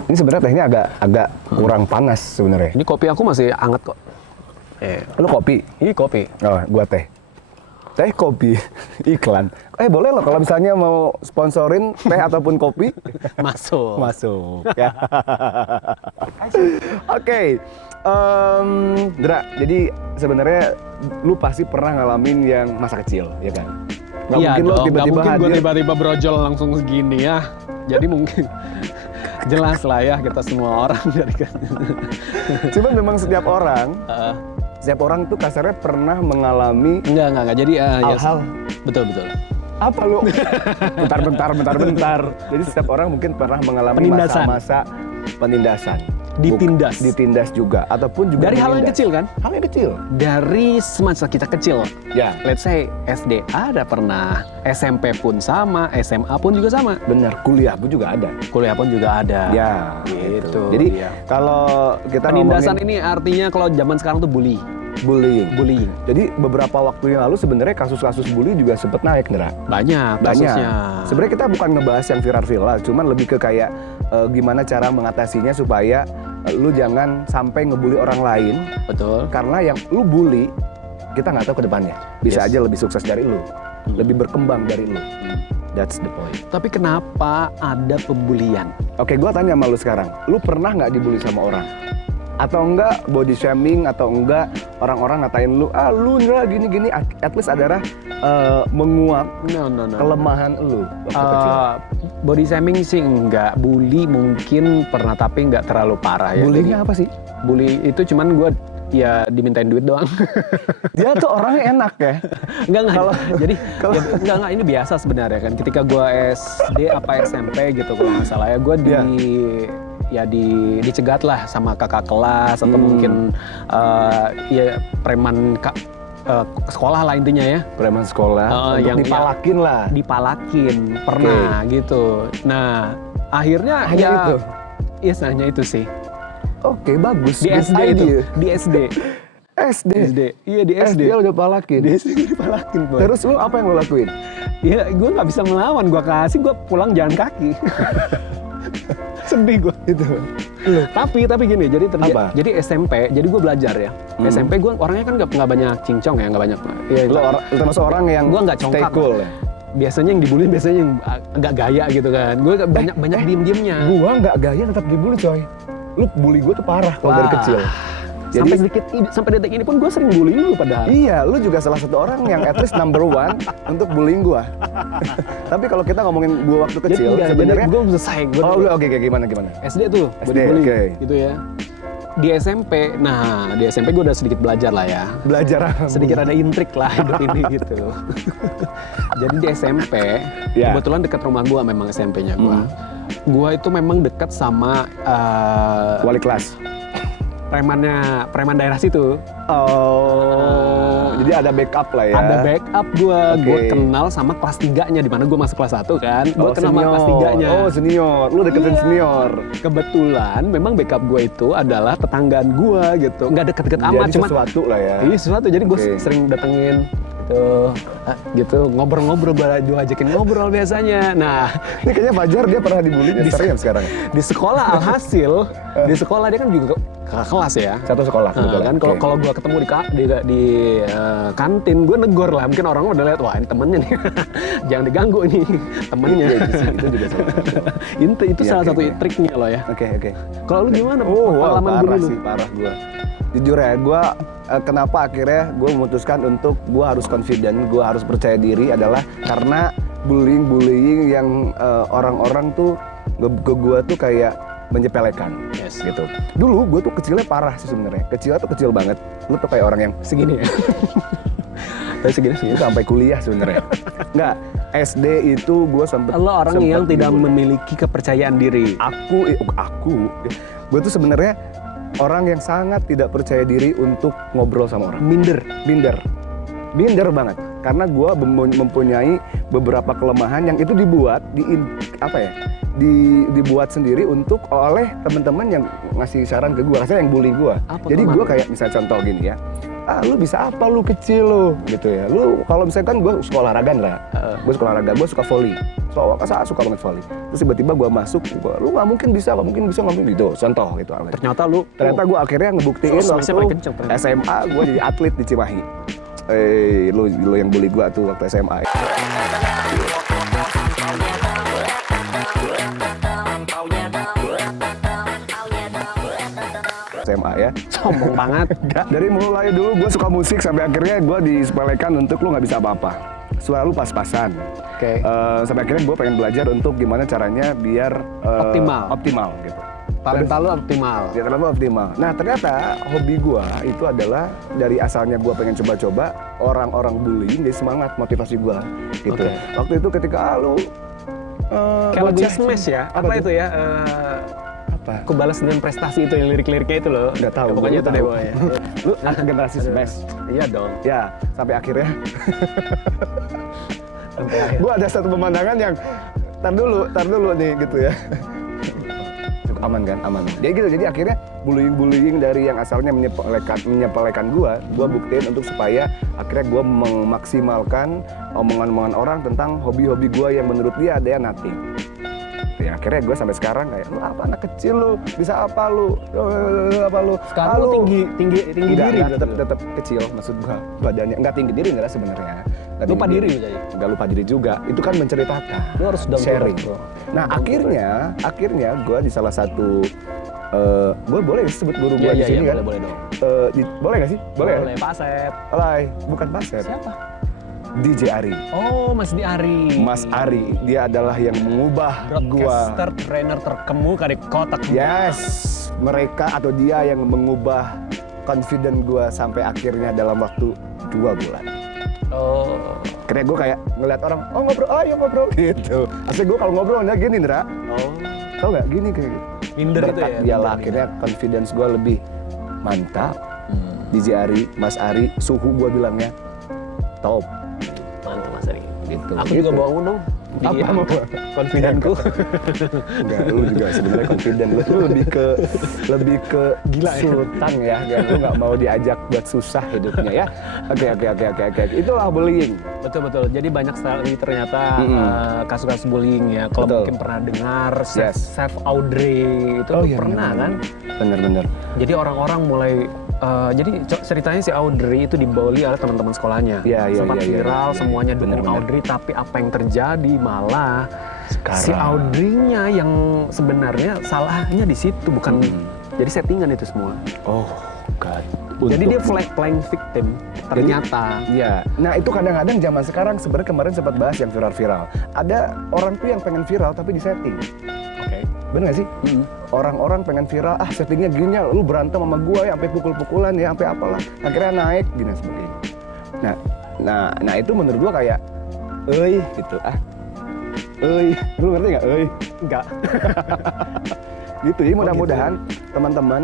Ini sebenarnya tehnya agak kurang panas sebenarnya. Ini kopi aku masih hangat kok. Lu kopi? Ini kopi. Oh, gua teh. Teh kopi iklan. Boleh loh kalau misalnya mau sponsorin teh ataupun kopi. Masuk. Ya. Oke. Dra, jadi sebenarnya lu pasti pernah ngalamin yang masa kecil, ya kan? Nggak Iya mungkin lo dong, nggak tiba-tiba mungkin gue hadir. tiba-tiba brojol langsung segini ya. Jadi mungkin jelas lah ya kita semua orang dari kan. Cuman memang setiap orang tuh kasarnya pernah mengalami Enggak. Jadi hal-hal. Betul. Apa lu? Bentar. Jadi setiap orang mungkin pernah mengalami Penindasan. masa-masa penindasan. Ditindas juga, ataupun juga Dari hal yang menindas. kecil kan? Hal yang kecil. Dari semasa kita kecil. Ya, Let's say SD ada pernah, SMP pun sama, SMA pun juga sama. benar. Kuliah pun juga ada. Kuliah pun juga ada. Ya, gitu. Jadi Iya. kalau kita Penindasan ngomongin ini artinya kalau zaman sekarang tuh bullying. Jadi beberapa waktu yang lalu sebenarnya kasus-kasus bully juga sempat naik, Ndra. Banyak kasusnya. Sebenarnya kita bukan ngebahas yang viral, cuman lebih ke kayak gimana cara mengatasinya supaya lu jangan sampai ngebully orang lain. Betul. Karena yang lu bully, kita nggak tahu ke depannya. Bisa Yes. aja lebih sukses dari lu, lebih berkembang dari lu. That's the point. Tapi kenapa ada pembulian? Oke, gua tanya sama lu sekarang. Lu pernah nggak dibully sama orang? Atau enggak body shaming, atau enggak orang-orang ngatain lu, lu Ndra gini-gini, at least adalah menguap No. kelemahan lu waktu kecil. Body shaming sih enggak, bully mungkin pernah tapi enggak terlalu parah ya. Bullyingnya apa sih? Bully itu cuman gue ya dimintain duit doang. Dia tuh orangnya enak ya. Enggak. Jadi kalau- ya, enggak ini biasa sebenarnya kan. Ketika gue SD apa SMP gitu kalau nggak salah ya, gue dicegat lah sama kakak kelas atau mungkin ya preman sekolah lah intinya ya. Preman sekolah, untuk yang dipalakin lah. Dipalakin pernah gitu. Nah akhirnya Hanya itu? Yes, hanya itu sih. Oke, bagus. Di Good SD itu, idea. di SD. SD. Iya di SD. SD udah palakin. Di SD dipalakin boy. Terus lu apa yang lu lakuin? Ya gue nggak bisa melawan, gue kasih, gue pulang jalan kaki. Sedih gue. Itu. Tapi gini, Apa? jadi SMP, jadi gue belajar ya. SMP gue orangnya kan nggak banyak cincong ya, nggak banyak. Ya, Lu termasuk orang yang gue nggak stay congkak. cool ya? Biasanya yang dibully biasanya yang agak gaya gitu kan. Gue banyak diem-diemnya. Gua nggak gaya tetap dibully coy. Lu bully gua tuh parah kalau dari Wah. kecil. Sampai detik ini pun gue sering bully lu padahal. Iya, lu juga salah satu orang yang at least number one untuk bullying gua. Tapi kalau kita ngomongin gua waktu kecil, Jadi sebenarnya gue selesai. oh, udah oke gimana? SD tuh, gue SD, dibully oke. gitu ya. Di SMP, di SMP gue udah sedikit belajar lah ya. Belajar Sedikit ada intrik lah hidup ini gitu. Jadi di SMP, Ya. kebetulan dekat rumah gue memang SMP-nya gue. Gue itu memang dekat sama wali kelas. preman daerah situ. Oh, jadi ada backup lah ya. Ada backup gue Oke. kenal sama kelas 3-nya, di mana gue masuk kelas 1 kan. Gue Oh, kenal sama kelas senior. 3-nya. Oh, senior. Lu deketin Iya. senior. Kebetulan memang backup gue itu adalah tetanggaan gue gitu. Nggak deket-deket amat, Jadi cuman sesuatu lah ya. ini sesuatu. Jadi gue Oke. sering datengin gitu, ngobrol-ngobrol, gue ajakin ngobrol biasanya. Nah, Ini kayaknya Fajar dia pernah dibully Di- sering sekarang. di sekolah alhasil, di sekolah dia kan juga kakak kelas ya. Satu sekolah Nah, kebetulan. kan kalau Oke. kalau gue ketemu di kantin, gue negor lah. Mungkin orang udah lihat, wah ini temennya nih, jangan diganggu nih temennya. Iya, itu juga salah satu. Itu Iya, salah oke, satu oke. triknya loh ya. Oke. Kalau lu gimana? Oh, wah, pengalaman parah dulu lu? sih, parah gua. Jujur ya, gua kenapa akhirnya gua memutuskan untuk gua harus confident, gua harus percaya diri adalah karena bullying yang orang-orang tuh ke gua tuh kayak menyepelekan. Yes. Gitu. Dulu gua tuh kecilnya parah sih sebenarnya. Kecilnya tuh kecil banget. Lu tuh kayak orang yang Segini ya. Tapi segini. itu sampai kuliah sebenarnya. Enggak, SD itu gua sempet Lo orang sempet yang tidak dibully. memiliki kepercayaan diri. aku gue tuh sebenarnya orang yang sangat tidak percaya diri untuk ngobrol sama orang. Minder banget karena gue mempunyai beberapa kelemahan yang itu dibuat dibuat sendiri untuk oleh teman-teman yang ngasih saran ke gue, rasanya yang bully gue. Apa Jadi gue kelemahan? kayak misalnya contoh gini ya, lu bisa apa lu kecil lu gitu ya, lu kalau misalkan gue suka olahraga gue suka olahraga, gue suka volley. cowok kan saya suka banget volley. Terus tiba-tiba gue masuk, lu nggak mungkin bisa gitu, contoh gitu. Ternyata gue akhirnya ngebuktiin waktu SMA gue jadi atlet di Cimahi. Lu yang bully gue tuh waktu SMA. SMA ya. Sombong banget. Dari mulai dulu gue suka musik sampai akhirnya gue disepelekan untuk lu nggak bisa apa-apa. Suara lu pas-pasan. Oke. Sampai akhirnya gue pengen belajar untuk gimana caranya biar optimal gitu. Talenta lu optimal. Ya, talenta lu optimal. Nah ternyata hobi gue itu adalah dari asalnya gue pengen coba-coba, orang-orang bullying jadi semangat motivasi gue gitu. Oke. Waktu itu ketika lu kayak lagu Smash ya? Apa itu ya? Apa? Aku balas dengan prestasi itu yang lirik-liriknya itu loh. Nggak tahu. Pokoknya itu deh tahu. pokoknya. Lu generasi Smash. Iya dong. Ya, sampai akhirnya Sampai akhir. gue ada satu pemandangan yang tar dulu nih gitu ya. Cukup aman kan? Aman. Jadi gitu, jadi akhirnya bullying dari yang asalnya menyepelekan gue buktiin untuk supaya akhirnya gue memaksimalkan omongan-omongan orang tentang hobi-hobi gue yang menurut dia ada yang nothing. Ya, akhirnya gue sampai sekarang kayak, lu apa anak kecil lu, bisa apa lu, apa lu. Sekarang lu tinggi diri tetap kecil maksud gue badannya, nggak tinggi diri nggak sebenarnya. Lupa diri jadi. Nggak lupa diri juga, itu kan menceritakan. Lu harus sharing. bro. Nah akhirnya gue di salah satu, gue boleh sebut guru gue di sini kan? Boleh dong. Boleh nggak sih? Boleh ya? Boleh, Pak Asep. Alay, bukan Pak Asep. Siapa? DJ Ari. Oh, Mas Ari. Mas Ari, dia adalah yang mengubah gua. Broadcaster trainer terkemuka di kotak. Yes, mereka atau dia yang mengubah confident gua sampai akhirnya dalam waktu 2 bulan. Oh. Karena gue kayak ngeliat orang, oh ngobrol, ayo ngobrol gitu. Asli gue kalau ngobrol nggak gini, Ndra. Oh. Tau nggak gini kayak gitu. Minder itu Berkat ya. dia lah akhirnya confidence gue lebih mantap. DJ Ari, Mas Ari, suhu gue bilangnya top. Mantap Mas Ari. Gitu. Aku juga bangun dong. Apa mau? Confidentku. Enggak, lu juga sebenarnya confident. Lu lebih ke Gila ya? sultan ya. Yang lu nggak mau diajak buat susah hidupnya ya. Oke. Itulah bullying. Betul. Jadi banyak sekali ternyata kasus-kasus bullying ya. Kalau Betul. mungkin pernah dengar Yes. Chef Audrey itu pernah kan? Bener. Jadi orang-orang mulai jadi ceritanya si Audrey itu dibully oleh teman-teman sekolahnya. Sempat viral, semuanya dukung Bener. Audrey, tapi apa yang terjadi malah Sekarang. si Audrey-nya yang sebenarnya salahnya di situ, bukan jadi settingan itu semua. Oh God. Jadi dia playing victim ternyata. Iya. Nah itu kadang-kadang zaman sekarang sebenarnya kemarin sempat bahas yang viral-viral. Ada orang tuh yang pengen viral tapi disetting. Oke. Bener gak sih? Orang-orang pengen viral, settingnya gini ya, lu berantem sama gua ya, sampai pukul-pukulan ya, sampai apalah. Akhirnya naik, gini sebagainya. Nah itu menurut gua kayak, gitu lu ngerti nggak? Enggak. Gitu, jadi mudah-mudahan gitu. teman-teman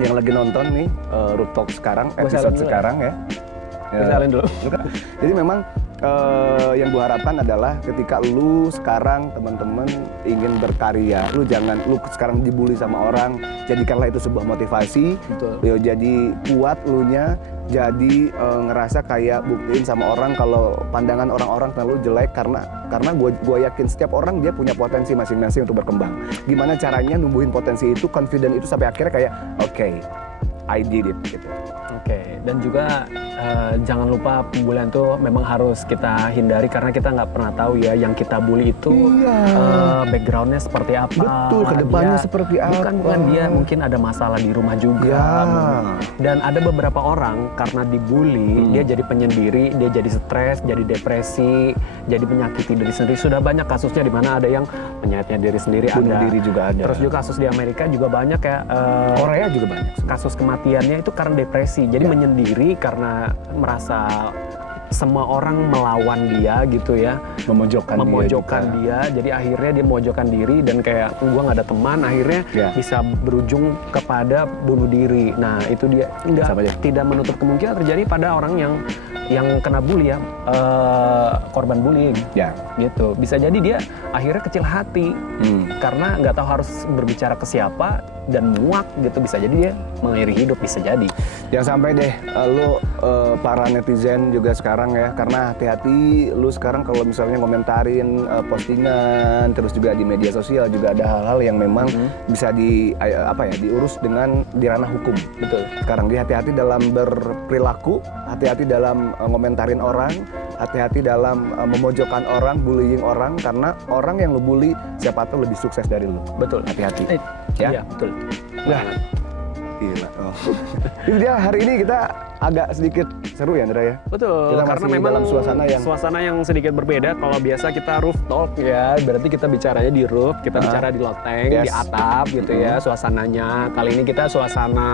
yang lagi nonton nih, Rooftop sekarang, episode sekarang ya. Salin dulu. Jadi memang yang gue harapkan adalah ketika lu sekarang teman-teman ingin berkarya, lu sekarang dibully sama orang, jadikanlah itu sebuah motivasi. Betul. Jadi kuat lu nya, jadi ngerasa kayak buktiin sama orang kalau pandangan orang-orang tentang lu jelek karena gue yakin setiap orang dia punya potensi masing-masing untuk berkembang. Gimana caranya numbuhin potensi itu, confident itu sampai akhirnya kayak oke, I did it gitu. Oke, dan juga jangan lupa pembulian tuh memang harus kita hindari karena kita nggak pernah tahu ya yang kita bully itu backgroundnya seperti apa. Betul, kedepannya seperti apa. Bukan dia mungkin ada masalah di rumah juga. Dan ada beberapa orang karena dibully dia jadi penyendiri, dia jadi stres, jadi depresi, jadi menyakiti diri sendiri. Sudah banyak kasusnya di mana ada yang menyakiti diri sendiri, bunuh diri juga ada. Terus juga kasus di Amerika juga banyak ya. Korea juga banyak. Kasus kematiannya itu karena depresi. Jadi menyendiri karena merasa semua orang melawan dia gitu ya, memojokkan dia. Jadi akhirnya dia memojokkan diri dan kayak gua nggak ada teman, akhirnya bisa berujung kepada bunuh diri. Nah itu dia tidak menutup kemungkinan terjadi pada orang yang yang kena bully ya, korban bullying. Ya. Gitu. Bisa jadi dia akhirnya kecil hati karena nggak tahu harus berbicara ke siapa dan muak gitu. Bisa jadi dia mengakhiri hidup, bisa jadi. Jangan sampai deh lu para netizen juga sekarang ya, karena hati-hati lu sekarang kalau misalnya ngomentarin postingan, terus juga di media sosial juga ada hal-hal yang memang bisa diurus dengan di ranah hukum. Betul. Sekarang hati-hati dalam berperilaku, hati-hati dalam ngomentarin orang, hati-hati dalam memojokkan orang, bullying orang, karena orang yang lu bully siapa tahu lebih sukses dari lu. Betul. Hati-hati. Ya? Iya, betul. Nah, gila. Oh. Itu dia, hari ini kita agak sedikit seru ya, Indra ya? Betul, Kita karena masih memang dalam suasana yang sedikit berbeda. Kalau biasa kita roof talk ya, berarti kita bicaranya di roof, kita bicara di loteng, di atap gitu ya, suasananya. Kali ini kita suasana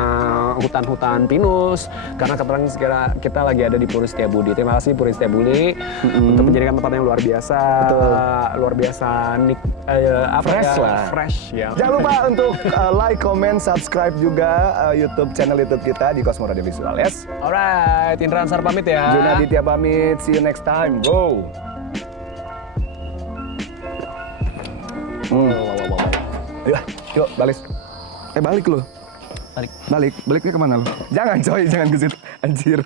hutan-hutan pinus, karena kebetulan kita lagi ada di Puri Setiabudi. Terima kasih Puri Setiabudi untuk menjadikan tempat yang luar biasa. Betul. Luar biasa, fresh ya. Jangan lupa untuk like, comment, subscribe juga YouTube channel YouTube kita di Cosmo Radio Visual, yes? Alright, Indra Ansar pamit ya. Juna Aditya pamit, see you next time, go! Yuk, balik. Balik lu. Baliknya kemana lu? Jangan coy, jangan ke situ. Anjir.